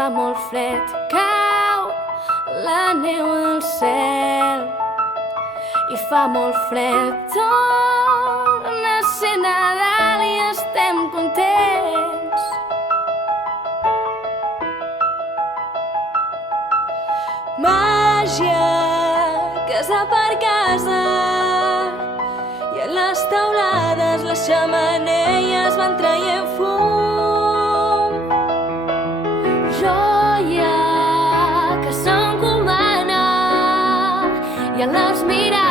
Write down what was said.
fa molt fred, cau la neu del cel i fa molt fred. Torna a ser Nadal i estem contents. Màgia, casa per casa, i a les taulades les xemeneies van traient fum. Joia que s'encomana i en les mirades